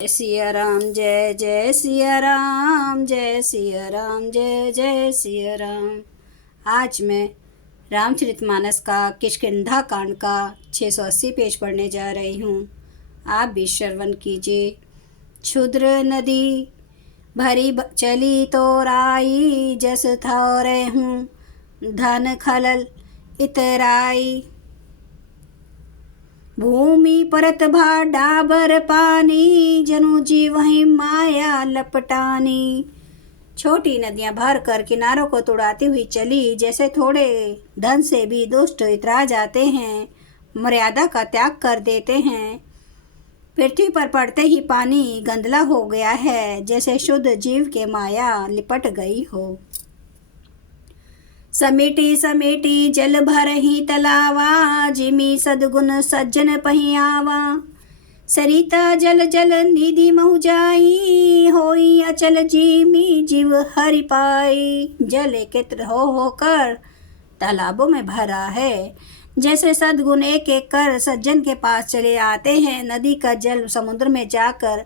जय सिया राम, जय जय सिया राम, जय सिया राम, जय जय सिया राम। आज मैं रामचरितमानस का किष्किंधा कांड का 680 पेज पढ़ने जा रही हूँ। आप भी श्रवण कीजिए। क्षुद्र नदी भरी चली तो राई, जस थौरे हूँ धन खलल इतराई। भूमि परत भा डाबर पानी, जनु जी वहीं माया लपटानी। छोटी नदियां भर कर किनारों को तुड़ाती हुई चली, जैसे थोड़े धन से भी दुष्ट इतरा जाते हैं, मर्यादा का त्याग कर देते हैं। पृथ्वी पर पड़ते ही पानी गंदला हो गया है, जैसे शुद्ध जीव के माया लिपट गई हो। समेटी समेटी जल भर ही तलावा, जिमी सदगुण सज्जन पही आवा। सरिता जल जल निधि महु जाई, होई अचल जिमी जीव हरि पाई। जल एकत्र होकर तालाबों में भरा है, जैसे सद्गुण एक एक कर सज्जन के पास चले आते हैं। नदी का जल समुद्र में जाकर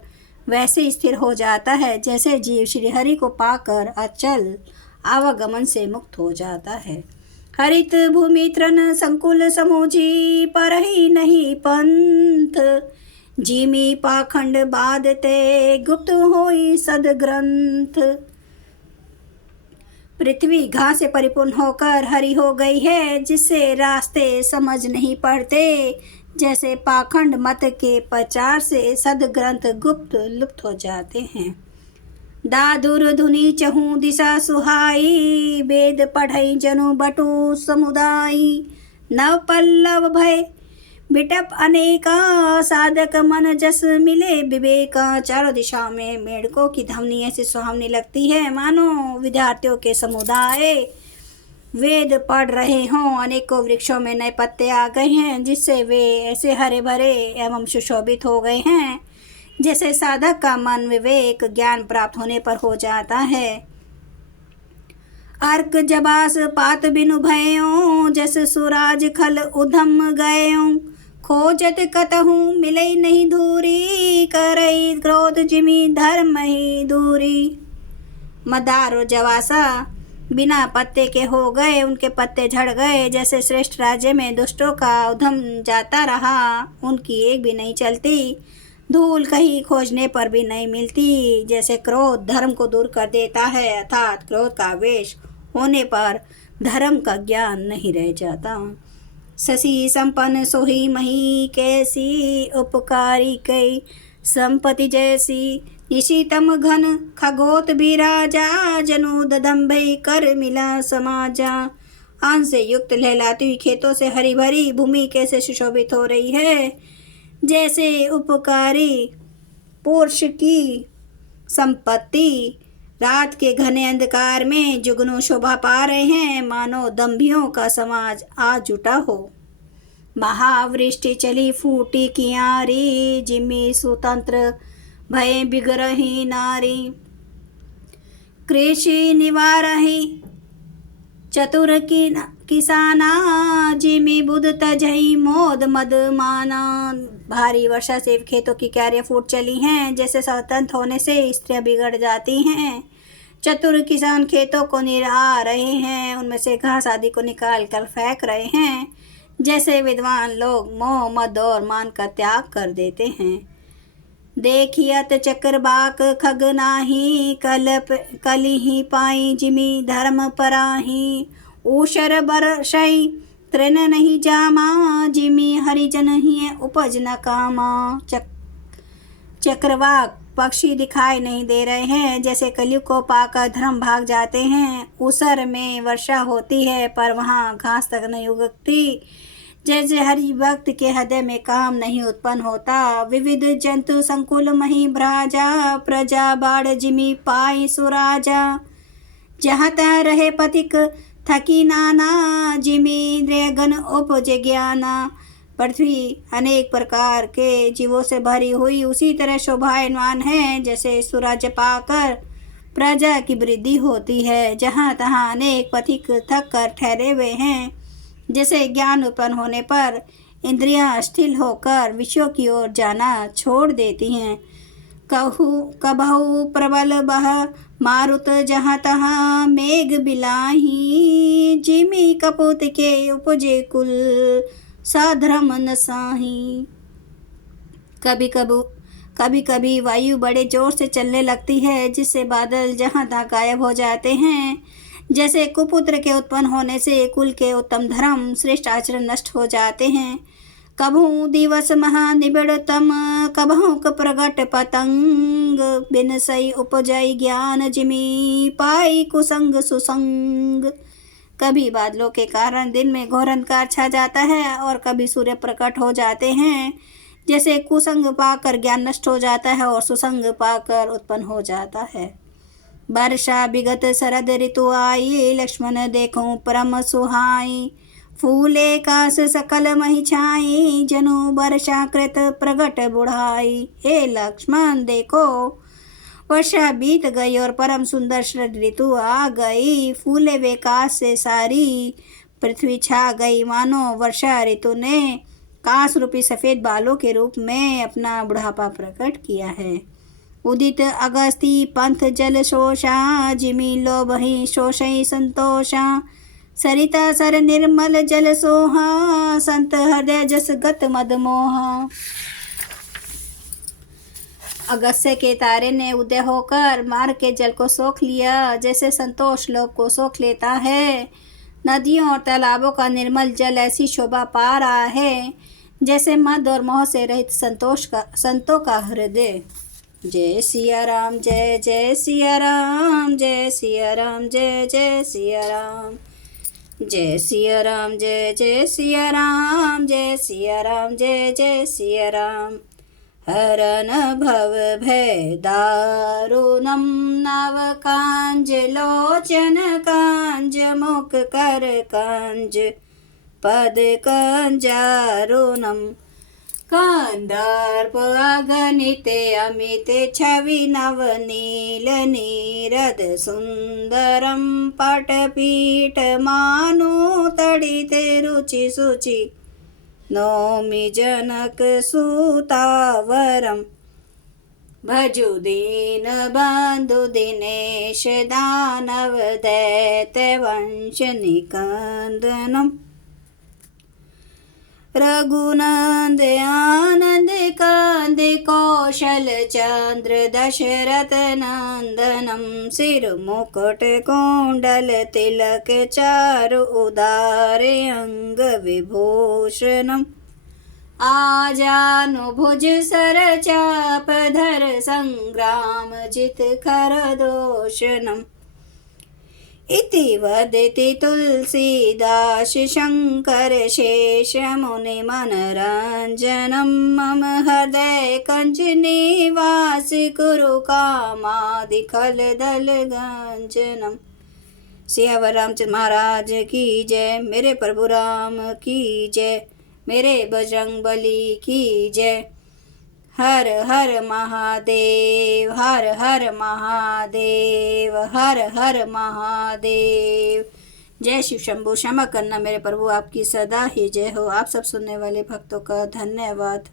वैसे स्थिर हो जाता है, जैसे जीव श्री हरि को पाकर अचल आवागमन से मुक्त हो जाता है। हरित भूमि तृण संकुल समूझी, पर ही नहीं पंथ। जिमी पाखंड बाधते, गुप्त होई सद ग्रंथ। पृथ्वी घास से परिपूर्ण होकर हरी हो गई है, जिससे रास्ते समझ नहीं पड़ते। जैसे पाखंड मत के प्रचार से सदग्रंथ गुप्त लुप्त हो जाते हैं। दादुर धुनी चहु दिशा सुहाई, वेद पढ़ई जनु बटु समुदायी। नव पल्लव भय बिटप अनेका, साधक मन जस मिले विवेका। चारों दिशाओं में मेढकों की ध्वनि ऐसी सुहावनी लगती है, मानो विद्यार्थियों के समुदाय वेद पढ़ रहे हों। अनेकों वृक्षों में नए पत्ते आ गए हैं, जिससे वे ऐसे हरे भरे एवं सुशोभित हो गए हैं, जैसे साधक का मन विवेक ज्ञान प्राप्त होने पर हो जाता है। अर्क जबास पात बिनु भयों, जस सुराज खल उधम गयों। खोजत कतहु मिले नहीं दूरी, करई क्रोध जिमी धर्म ही दूरी। मदार और जवासा बिना पत्ते के हो गए, उनके पत्ते झड़ गए। जैसे श्रेष्ठ राज्य में दुष्टों का उधम जाता रहा, उनकी एक भी नहीं चलती। धूल कहीं खोजने पर भी नहीं मिलती। जैसे क्रोध धर्म को दूर कर देता है, अर्थात क्रोध का वेश होने पर धर्म का ज्ञान नहीं रह जाता। शशि संपन्न सोही मही, कैसी उपकारी कई संपत्ति जैसी। निशितम घन खगोत बिराजा, जनु ददम्भई कर मिला समाजा। आन से युक्त लहलाती हुई खेतों से हरी भरी भूमि कैसे सुशोभित हो रही है, जैसे उपकारी पुरुष की संपत्ति रात के घने अंधकार में जुगनू शोभा पा रहे हैं, मानो दंभियों का समाज आ जुटा हो। महावृष्टि चली फूटी कियारी, जिमी स्वतंत्र भय बिगरही नारी। कृषि निवारही चतुर की किसाना, जिमी बुध तजही मोद मद माना। भारी वर्षा से खेतों की क्यारियां फूट चली हैं, जैसे स्वतंत्र होने से स्त्रियां बिगड़ जाती हैं। चतुर किसान खेतों को निरा रहे हैं, उनमें से घास आदि को निकाल कर फेंक रहे हैं, जैसे विद्वान लोग मोह मद और मान का त्याग कर देते हैं। देखियत चक्रबाक खग नाही, कली ही पाई जिमी धर्म पराही। ऊषर बरसई तृण नहीं जामा, जिमी हरिजन ही उपज न कामा। चक्रवाक पक्षी दिखाई नहीं दे रहे हैं, जैसे कलयुग को पाकर धर्म भाग जाते हैं। ऊसर में वर्षा होती है, पर वहाँ घास तक नहीं उगती। जैसे हरि भक्त के हृदय में काम नहीं उत्पन्न होता। विविध जंतु संकुल मही भ्राजा, प्रजा बाढ़ जिमी पाई सुराजा। जहाँ तहाँ रहे पथिक थकी नाना, जिमी द्रगन उपज ज्ञाना। पृथ्वी अनेक प्रकार के जीवों से भरी हुई उसी तरह शोभायमान है, जैसे स्वराज्य पाकर प्रजा की वृद्धि होती है। जहाँ तहाँ अनेक पथिक थक कर ठहरे हुए हैं, जैसे ज्ञान उत्पन्न होने पर इंद्रियां स्थिर होकर विषयों की ओर जाना छोड़ देती हैं। कबहु प्रबल बह मारुत जहाँ तहाँ मेघ बिलाही, जिमी कपूत के उपजे कुल साधर्म न साही। कभी कभी वायु बड़े जोर से चलने लगती है, जिससे बादल जहाँ तहाँ गायब हो जाते हैं। जैसे कुपुत्र के उत्पन्न होने से कुल के उत्तम धर्म श्रेष्ठ आचरण नष्ट हो जाते हैं। कभू दिवस महा निबिड़तम, कभू प्रगट पतंग, बिन सई उपजय ज्ञान जिमी पाई कुसंग सुसंग। कभी बादलों के कारण दिन में घोर अंधकार छा जाता है और कभी सूर्य प्रकट हो जाते हैं। जैसे कुसंग पाकर ज्ञान नष्ट हो जाता है और सुसंग पाकर उत्पन्न हो जाता है। वर्षा विगत शरद ऋतु आई, लक्ष्मण देखो परम सुहाई। फूले कास सकल मही छाई, जनु वर्षा कृत प्रगट बुढ़ाई। हे लक्ष्मण देखो, वर्षा बीत गई और परम सुंदर शरद ऋतु आ गई। फूले विकास से सारी पृथ्वी छा गई, मानो वर्षा ऋतु ने कास रूपी सफेद बालों के रूप में अपना बुढ़ापा प्रकट किया है। उदित अगस्ती पंथ जल शोषा, जिमी लोभहि शोषई संतोषा। सरिता सर निर्मल जल सोहा, संत हृदय जस गत मद मोहा। अगस्त्य के तारे ने उदय होकर मार्ग के जल को सोख लिया, जैसे संतोष लोक को सोख लेता है। नदियों और तालाबों का निर्मल जल ऐसी शोभा पा रहा है, जैसे मद और मोह से रहित संतों का हृदय। जय सिया राम, जय जय सिया राम, जय सिया राम, जय जय सिया राम। जय सिया राम, जय जय सिया राम, जय सिया राम, जय जय सिया राम। हरन भव भय दारुणम, नव कांज लोचन कांज, मुख कर कांज पद कंजारुणम। कंदर्प अगणित अमित छवि, नव नील नीरद सुंदरम। पटपीठ मानो तड़ित रुचि सुचि, नौमि जनक सुतावरम। भजु दीन बंधु दिनेश, दानव दैत्य वंश निकंदनम। रघुनंद आनंद कंद कौशल चंद्र, दशरथ नंदनम। सिर मुकुट कुंडल तिलक, चारु उदार अंग विभूषणम। आजानुभुज सर चाप धर, संग्राम जित खर दोषणम। इति वदति तुलसीदास, शंकर शेष मुनि मनरंजनम। मम हृदय कंज निवास, कुरु कामादि खल दल गंजनम। सियावर रामचंद्र महाराज की जय, मेरे प्रभु राम की जय, मेरे बजरंग बली की जय। हर हर महादेव, हर हर महादेव, हर हर महादेव। जय शिव शंभु। क्षमा करना मेरे प्रभु, आपकी सदा ही जय हो। आप सब सुनने वाले भक्तों का धन्यवाद।